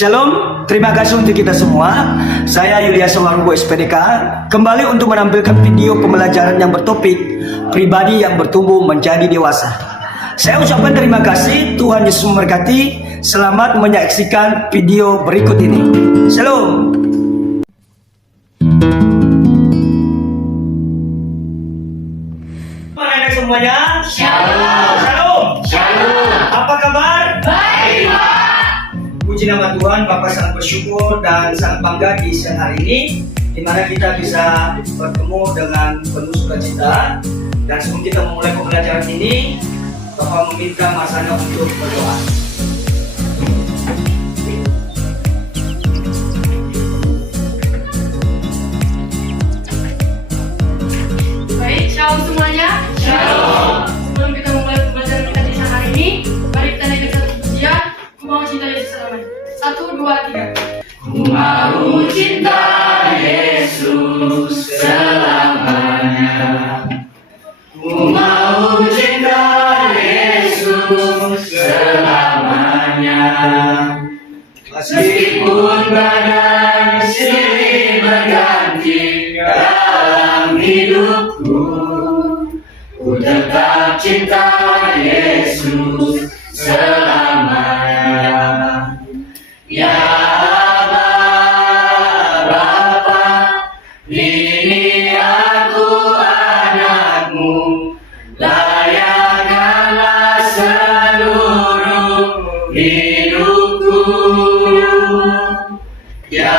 Shalom, terima kasih untuk kita semua. Saya Yulias Warubo SPDK kembali untuk menampilkan video pembelajaran yang bertopik pribadi yang bertumbuh menjadi dewasa. Saya ucapkan terima kasih, Tuhan Yesus memberkati. Selamat menyaksikan video berikut ini. Shalom. Anak semuanya, Shalom. Shalom. Shalom. Apa kabar? Baik, Pak. Puji nama Tuhan, Bapak sangat bersyukur dan sangat bangga di siang hari ini, di mana kita bisa bertemu dengan penuh sukacita. Dan sebelum kita memulai pembelajaran ini, Bapak meminta Mas Anda untuk berdoa. Baik, shalom semuanya. Shalom. Sebelum kita memulai pembelajaran kita di siang hari ini, mari kita naikkan satu pujian. Ku mau cinta Yesus selamanya. 1, 2, 3. Ku mau cinta Yesus selamanya. Ku mau cinta Yesus selamanya. Meskipun badai silih berganti dalam hidupku, ku tetap cinta Yesus selamanya. Ya Bapa, ini aku anakmu, layakkanlah seluruh hidupku. Ya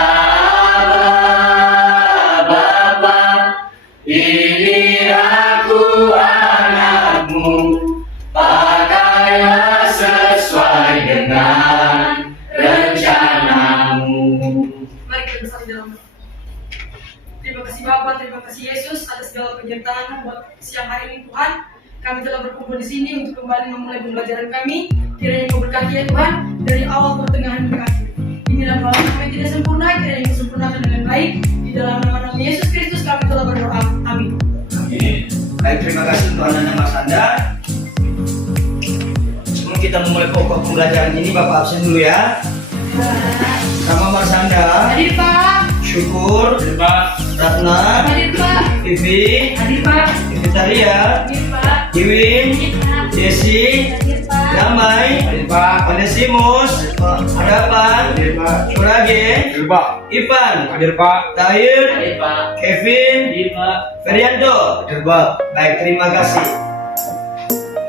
Bapa, ini aku anakmu, pakailah sesuai dengan rencanamu. Mari kita bersama dalam doa. Terima kasih Bapa, terima kasih Yesus atas segala penyertaan buat siang hari ini Tuhan. Kami telah berkumpul di sini untuk kembali memulai pembelajaran kami. Kiranya Engkau berkati ya Tuhan, dari awal pertengahan hingga akhir. Inilah doa kami tidak sempurna, kiranya Engkau sempurnakan dengan baik. Di dalam nama Yesus Kristus kami telah berdoa. Amin. Amin. Baik, terima kasih untuk anak-anak Mas Anda. Sebelum kita memulai pokok pembelajaran ini, Bapak absen dulu ya. Sama Mas Anda, Hadir Pak. Syukur, Hadir, Pak. Ratna, Hadir Pak. Vivi, Hadir Pak. Vitaria, Hadir Pak. Iwin, Hadir Pak. Desi, Hadir Pak. Damai, Hadir, Pak. Onesimus, Harapan, Hadir, Pak. Surage, Hadir, Pak. Ivan, Hadir, Pak. Tahir, Hadir Pak. Kevin, Hadir Pak. Ferianto. Baik, terima kasih.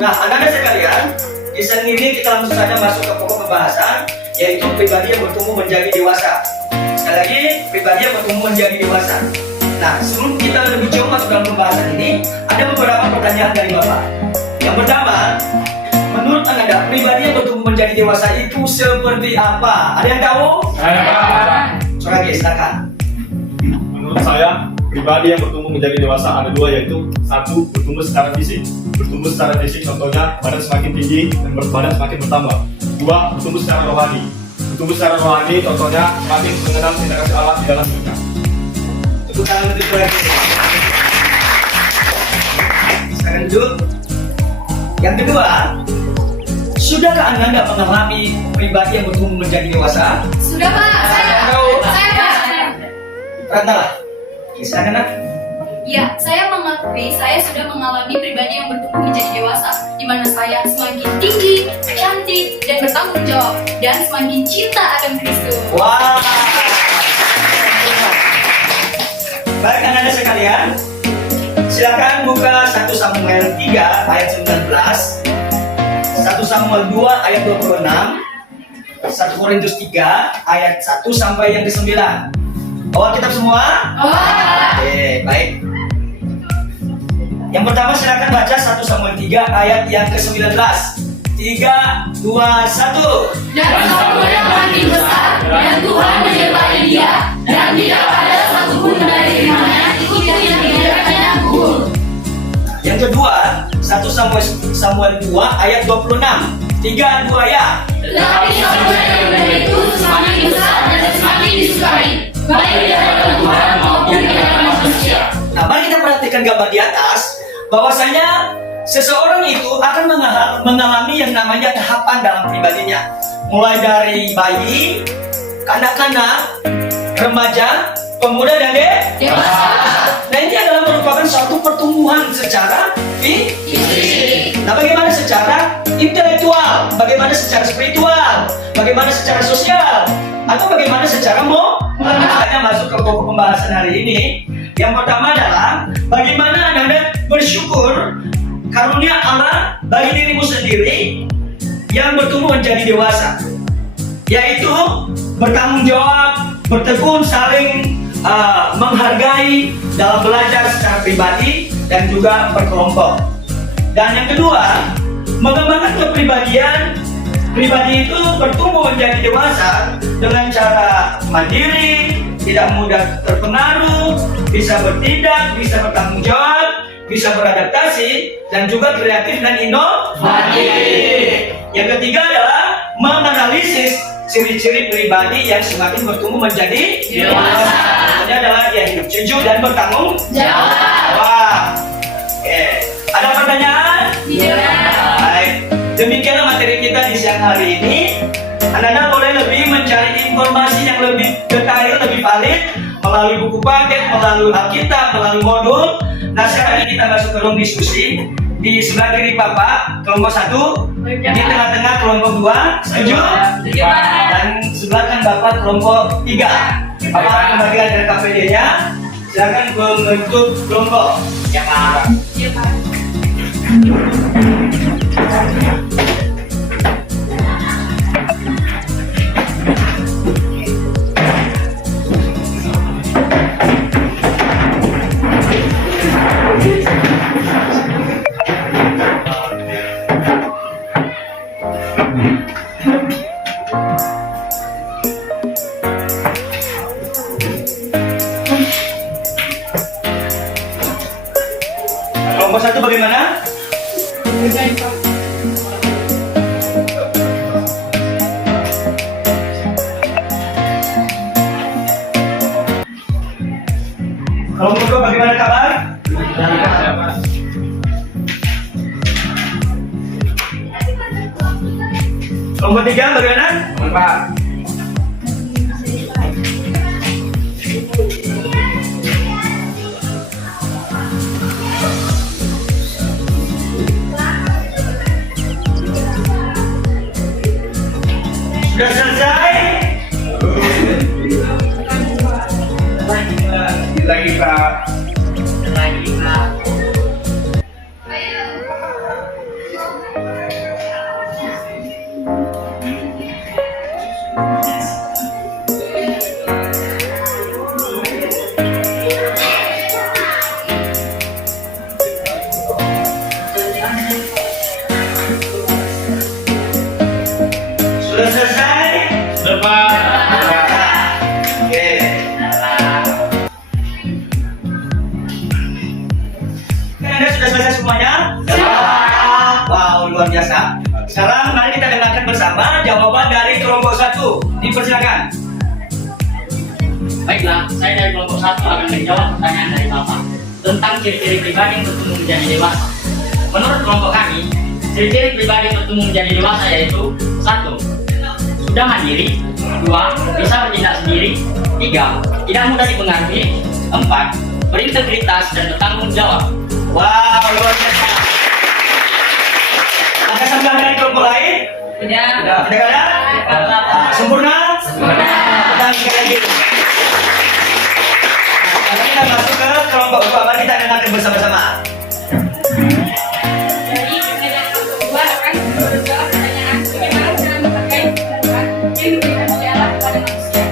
Nah, anak-anak sekalian, di saat ini kita langsung saja masuk ke pokok pembahasan, yaitu pribadi yang bertumbuh menjadi dewasa. Sekali lagi, pribadi yang bertumbuh menjadi dewasa. Nah, sebelum kita lebih jauh masuk dalam pembahasan ini, ada beberapa pertanyaan dari Bapak. Yang pertama, menurut Anda, pribadi yang bertumbuh menjadi dewasa itu seperti apa? Ada yang tahu? Saya, Pak. Surage, silakan. Menurut saya, pribadi yang bertumbuh menjadi dewasa ada dua, yaitu satu, bertumbuh secara fisik. Bertumbuh secara fisik contohnya badan semakin tinggi dan berat badan semakin bertambah. Dua, bertumbuh secara rohani. Bertumbuh secara rohani contohnya semakin mengenal cinta kasih Allah di dalam hidupnya. Tepuk tangan untuk Surage. Sekarang lanjut. Yang kedua, sudahkah Anda mengalami pribadi yang bertumbuh menjadi dewasa? Sudah Pak. Saya Pak. Ratna lah. Silakan Nak. Ya, saya mengakui saya sudah mengalami pribadi yang bertumbuh menjadi dewasa, di mana saya semakin tinggi, cantik, dan bertanggung jawab, dan semakin cinta akan Kristus. Wah. Baik anak-anak sekalian, silakan buka 1 Samuel 3 ayat 19, 1 Samuel 2 ayat 26, 1 Korintus 3 ayat 1 sampai yang ke-9. Bawa kitab semua? Oke, baik. Yang pertama silakan baca 1 Samuel 3 ayat yang ke-19. 3, 2, 1. Dan Samuel yang makin besar, dan Tuhan menyertai dia, dan tidak ada satupun dari imannya ikut yang dibiarkannya gugur. Yang kedua, 1 Samuel 2 ayat 26. 3, 2 ya. Tetapi Samuel yang muda itu semakin besar dan semakin disukai, baik di hadapan Tuhan maupun di hadapan manusia. Nah, mari kita perhatikan gambar di atas, bahwasanya seseorang itu akan mengalami yang namanya tahapan dalam pribadinya. Mulai dari bayi, kanak-kanak, remaja, pemuda dan Dewasa. Nah ini adalah merupakan suatu pertumbuhan secara fisik. Nah bagaimana secara intelektual, bagaimana secara spiritual, bagaimana secara sosial, atau bagaimana secara Makanya masuk ke pokok pembahasan hari ini. Yang pertama adalah bagaimana Anda bersyukur karunia Allah bagi dirimu sendiri yang bertumbuh menjadi dewasa, yaitu bertanggung jawab, bertekun, saling menghargai dalam belajar secara pribadi dan juga berkelompok. Dan yang kedua, mengembangkan kepribadian. Pribadi itu bertumbuh menjadi dewasa dengan cara mandiri, tidak mudah terpengaruh, bisa bertindak, bisa bertanggung jawab, bisa beradaptasi, dan juga kreatif dan inovatif. Yang ketiga adalah menganalisis ciri-ciri pribadi yang semakin bertumbuh menjadi dewasa. Ini adalah dia hidup jujur dan bertanggung jawab. Oke, ada pertanyaan? Baik, demikianlah materi kita di siang hari ini. Anda boleh lebih mencari informasi yang lebih detail, lebih valid melalui buku paket, melalui Alkitab, melalui modul. Nah sekarang ini kita masuk ke ruang diskusi. Di sebelah kiri Bapak, kelompok 1. Di tengah-tengah kelompok 2. Setuju? Dan sebelah kan Bapak kelompok 3. Bapak kembalikan dari KPD-nya. Silakan membentuk kelompok. Ya Pak. Kelompok 1 bagaimana? Kelompok 2 bagaimana kabar? Kelompok 3 bagaimana? Pak. Sudah selesai? Lagi Pak. Sudah selesai? Sudah Pak. Oke. Anda sudah selesai semuanya? Wow, luar biasa. Sekarang mari kita dengarkan bersama jawaban dari kelompok 1. Dipersilakan. Baiklah, saya dari kelompok 1 akan menjawab pertanyaan dari Bapak tentang ciri-ciri pribadi yang bertumbuh menjadi dewasa. Menurut kelompok kami, ciri-ciri pribadi yang bertumbuh menjadi dewasa yaitu 1. Sudah mandiri. 2. Bisa bertindak sendiri. 3. Tidak mudah dipengaruhi. 4. Berintegritas dan bertanggung jawab. Wow, luar biasa. Ada sambutan dari kelompok lain? Tidak. Tidak ada? Sempurna? Kita sekali lagi. Sekarang kita masuk ke kelompok 2. Mari kita dengarkan bersama-sama. Jadi pertanyaan kelompok 2 akan menjawab pertanyaan bagaimana cara memakai Tuhan yang diberikan oleh Allah kepada manusia.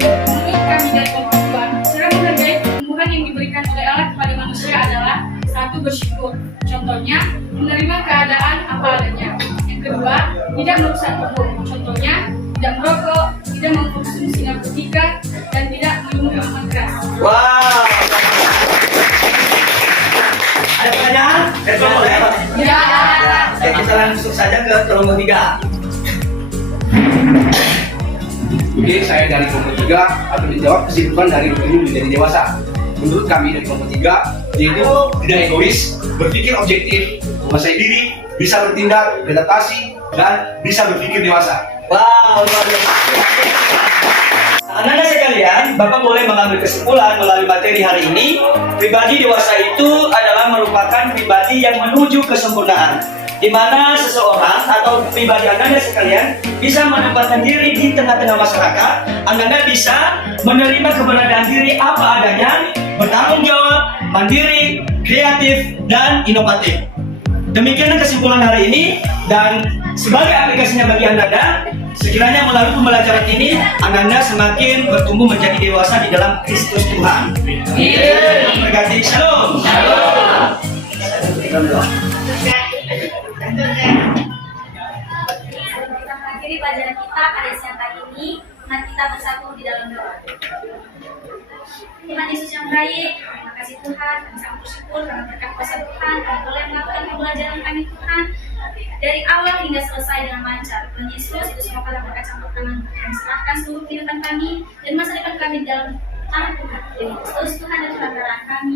Menurut kami dari kelompok 2, cara menghargai tumbuhan yang diberikan oleh Allah kepada manusia adalah 1. Bersyukur. Contohnya, menerima keadaan apa adanya. Yang kedua, tidak merusak tubuh. Contohnya, tidak merokok, tidak mengkonsumsi narkotika, dan tidak minum minuman keras. Wow. Ada pertanyaan? Dari kelompok lain? Ya. Oke, kita langsung saja ke kelompok 3. Oke, saya dari kelompok 3 akan menjawab kesimpulan dari bertumbuh menjadi dewasa. Menurut kami dari kelompok 3, yaitu tidak egois, berpikir objektif, menguasai diri, bisa bertindak, beradaptasi, dan bisa berpikir dewasa. Wow, luar biasa. Anak-anak sekalian, Bapak boleh mengambil kesimpulan melalui materi hari ini. Pribadi dewasa itu adalah merupakan pribadi yang menuju kesempurnaan, di mana seseorang atau pribadi anak-anak sekalian bisa menempatkan diri di tengah-tengah masyarakat. Anak-anak bisa menerima keberadaan diri apa adanya, bertanggung jawab, mandiri, kreatif, dan inovatif. Demikian kesimpulan hari ini, dan sebagai aplikasinya bagi Anda, sekiranya melalui pembelajaran ini, Anda semakin bertumbuh menjadi dewasa di dalam Kristus Tuhan. Berkati, shalom. Kita mengakhiri pelajaran kita pada siang hari ini. Mari kita bersatu di dalam doa. Tuhan Yesus yang baik, terima kasih Tuhan, kami sangat bersyukur karena berkat kuasa Tuhan, kami boleh melakukan pembelajaran kami Tuhan dari awal hingga selesai dengan lancar. Tuhan Yesus, itu semua karena berkat campur tangan kami serahkan seluruh kehidupan kami dan masa depan kami dalam tangan Tuhan. Terus Tuhan dan Tuhan kami